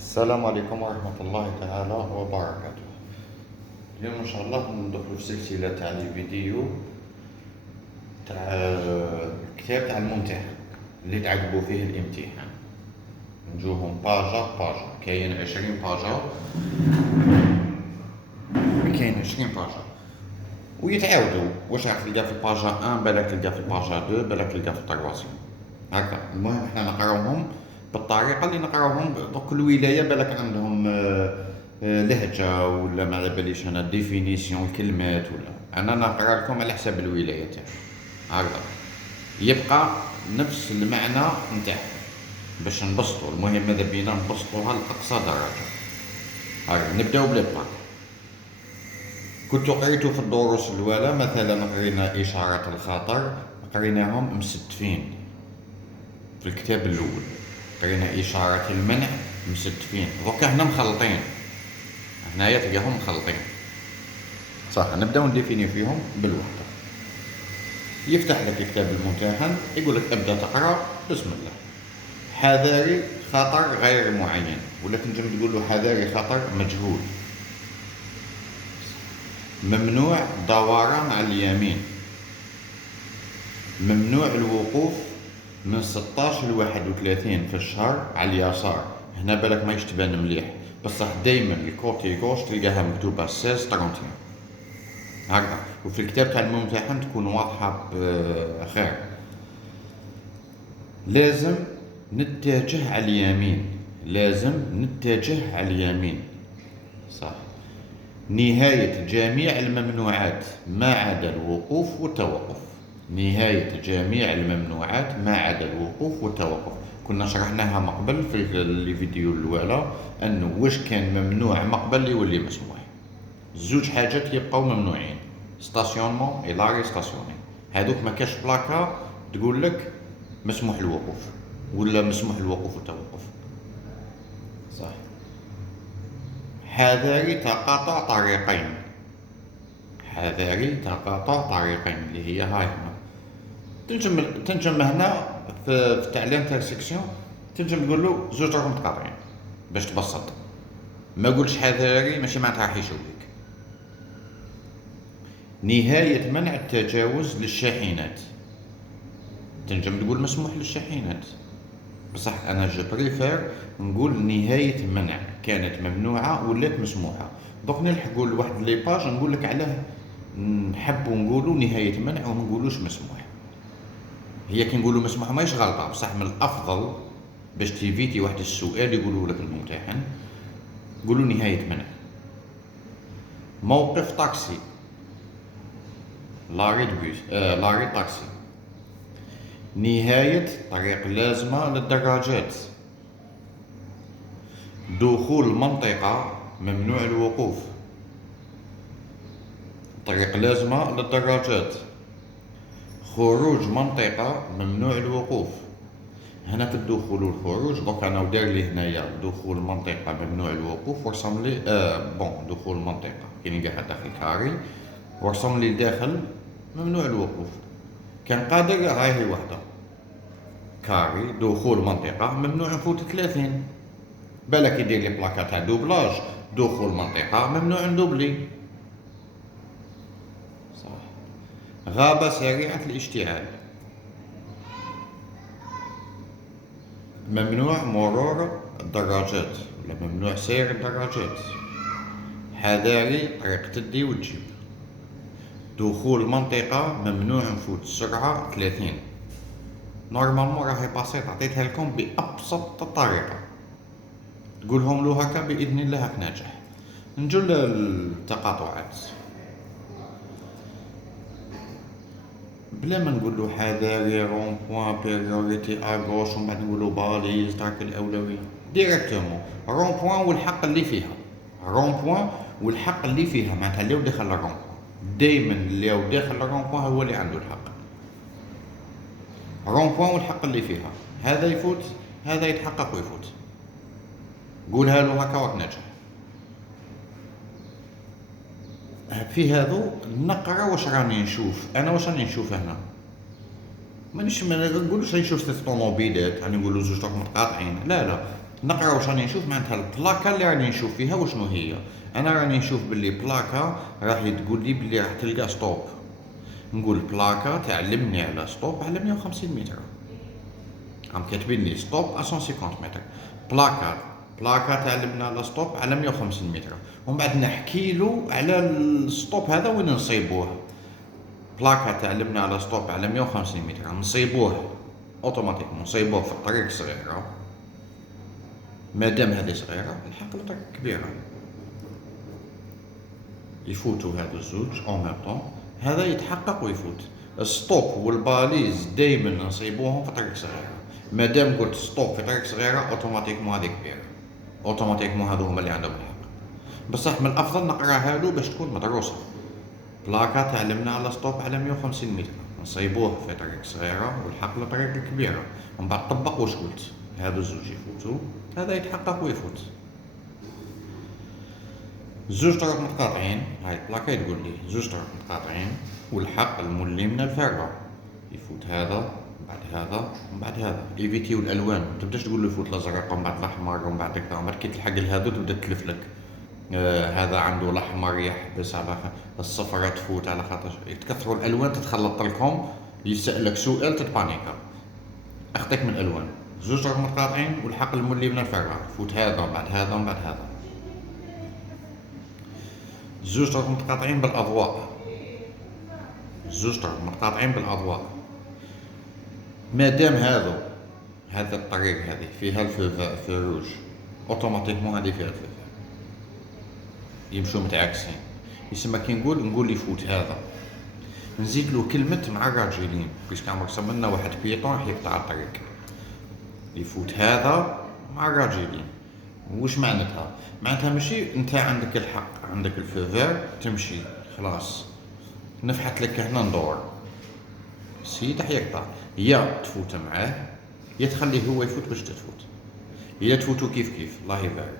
السلام عليكم ورحمة الله تعالى وبركاته. اليوم إن شاء الله ندخلوا في سلسلة تاع لي فيديو تاع الكتاب تاع الممتحن اللي تعقبوا فيه الامتحان. نجوهم باجا باجا، كاين 20 باجا، ويتعاودوا. واش راح تلقى في الباجا 1 بالك تلقى في الباجا 2 بالك تلقى في التروازيام هكا. المهم احنا نقراوهم بالطريقه اللي نقراوهم. كل ولايه بالك عندهم لهجه ولا ما على باليش انا ديفينيسيون الكلمات، ولا انا نقرا لكم على حساب الولايه تاعي هكذا، يبقى نفس المعنى نتاعها باش نبسطوا. المهم ماذا بينا نبسطوها لاقصى درجه. هكا نبداو بالباك. كنت قريت في الدروس الأولى مثلا قرينا إشارة الخطر، قريناهم مستفين في الكتاب الأول. قرينا إشارة المنع مستفين. دوكا هنا مخلطين، هنايا تلقاهم مخلطين صح. نبداو نديفيني فيهم بالوحدة. يفتح لك كتاب الممتحن يقول لك ابدا تقرا بسم الله. حذاري خطر غير معين، ولا تنجم تقول له حذاري خطر مجهول. ممنوع دوران على اليمين. ممنوع الوقوف من 16 ل 31 في الشهر على اليسار. هنا بالك ما يشتبان مليح، بصح دايما الكوتي غوش تلقاها مكتوبه 16 31 هكذا. وفي الكتاب تاع الممتحن تكون واضحه بخير. لازم نتجه على اليمين، لازم نتجه على اليمين صح. نهاية جميع الممنوعات ما عدا الوقوف والتوقف. نهاية جميع الممنوعات ما عدا الوقوف والتوقف. كنا شرحناها مقبل في الفيديو الأولى أنه واش كان ممنوع مقبل يولي مسموح. زوج حاجات يبقاو ممنوعين، ستاسيونمون إي لاري ستاسيوني. هادوك ما كاش بلاكا تقول لك مسموح الوقوف ولا مسموح الوقوف والتوقف صح. حذاري تقاطع طريقين. حذاري تقاطع طريقين اللي هي هاي هنا. تنجم هنا في تعليم ترسيكسيون تنجم تقول له زوج راهم متقاطعين باش تبسط. ما قولش حذاري ماشي معناتها راح يشوفك. نهاية منع التجاوز للشاحنات. تنجم تقول مسموح للشاحنات، بصح انا جو بريفير نقول نهاية منع، كانت ممنوعة ولات مسموحة. دوك نلحقوا لواحد لي باج نقول لك علاه نحبوا نقولوا نهاية منع وما نقولوش مسموح. هي كي نقولوا مسموح ماهيش غلطة، بصح من الافضل باش تيفيتي واحد السؤال يقولوا لك الممتحن قولوا نهاية منع. موقف طاكسي، لاري بوس لاري طاكسي. نهاية طريق لازمة للدراجات. دخول منطقة ممنوع الوقوف. طريق لازمة للدراجات. خروج منطقة ممنوع الوقوف. هنا في الدخول والخروج دوك انا ودار لي هنايا دخول منطقة ممنوع الوقوف ورسم لي دخول منطقة كي نلقى داخل كاري ورسم لي داخل ممنوع الوقوف. كان قادر هاي هي وحده كاري دخول منطقة ممنوع نفوت 30. بالك يدير لي بلاكا تاع دوبلاج دخول منطقة ممنوع ندوبلي صح. غابة سريعة الاشتعال. ممنوع مرور الدراجات ولا ممنوع سير الدراجات. حذاري طريق تدي وتجيب. دخول منطقة ممنوع نفوت السرعة 30. نورمالمون راهي بسيطة، عطيتها لكم بأبسط الطريقة تقولهم له هكا بإذن الله راك ناجح. نجو للتقاطعات بلا ما نقول له حذاري رون بوان بيريوريتي اغوش ومن بعد نقول له باليز ترك الأولوية. ديريكتومون رون بوان والحق اللي فيها، رون بوان والحق اللي فيها معناتها اللي داخل الرون بوان. دايما اللي داخل الرون بوان هو اللي عنده الحق. رون بوان والحق اللي فيها، هذا يفوت هذا يتحقق ويفوت. قولها له هكا راك ناجح. في هذو نقرا واش راني نشوف انا، واش راني نشوف هنا. مانيش ما نقولوش راني نشوف 3 طوموبيلات راني نقولوا زوج راهم متقاطعين، لا لا. نقرا واش راني نشوف. معناتها البلاكا اللي راني نشوف فيها وشنو هي. انا راني نشوف باللي بلاكا راح تقول لي باللي راح تلقى ستوب. نقول بلاكا تعلمني على ستوب على 150 متر. راهم كاتبين لي ستوب 150 متر. بلاكا تعلمنا على ستوب على 150 متر. ومن بعد نحكي له على الستوب هذا وين نصيبوه. بلاكا تعلمنا على ستوب على 150 متر، نصيبوه اوتوماتيك، نصيبوه في الطريق صغيره. مادام هذه صغيره الحق الطريق كبيره، يفوتوا هذو الزوج اون ميم طون. هذا يتحقق ويفوت. الستوب والباليز دائما نصيبوهم في طريق صغيره. مادام قلت ستوب في طريق صغيره اوتوماتيكمون هذه كبيره، اوتوماتيكمون هذو هما اللي عندهم الحق. بصح من الافضل نقراها له باش تكون مدروسه. بلاكا تعلمنا على ستوب على 150 متر، نصيبوه في طريق صغيره والحق لطريق كبيره. ومن بعد طبق واش قلت، هذو الزوج يفوتوا، هذا يتحقق ويفوت. زوج طرق متقاطعين، هاي البلاكا تقول لي زوج طرق متقاطعين والحق المولي من الفارغة. يفوت هذا بعد هذا ومن بعد هذا. ايفيتيو الالوان، ما تبداش تقول له يفوت الازرق ومن بعد الاحمر ومن بعد كذا. ومن بعد كي تلحق لهذو تبدا تلف لك. هذا عنده الاحمر يحبس على الصفرة تفوت على خاطر يتكثروا الالوان تتخلط لكم. يسالك سؤال تتبانيكا. اخطيك من الالوان. زوج طرق متقاطعين والحق المولي من الفارغة. فوت هذا ومن بعد هذا ومن بعد هذا. زوج طرق متقاطعين بالاضواء. زوج طرق متقاطعين بالاضواء. مادام هذا الطريق هذه فيها الفروج اوتوماتيكمون هذه فيها الفروج يمشوا متعاكسين. يسمى كي نقول يفوت هذا، نزيد له كلمة مع الراجلين باش كان مرسم لنا واحد بيطون راح يقطع الطريق. يفوت هذا مع الراجلين. وش معناتها؟ معناتها ماشي انت عندك الحق، عندك الفيفير تمشي خلاص، نفحت لك هنا ندور، السيد راح يقطع. يا تفوت معاه يا تخليه هو يفوت باش تفوت. يا تفوتوا كيف كيف، الله يبارك.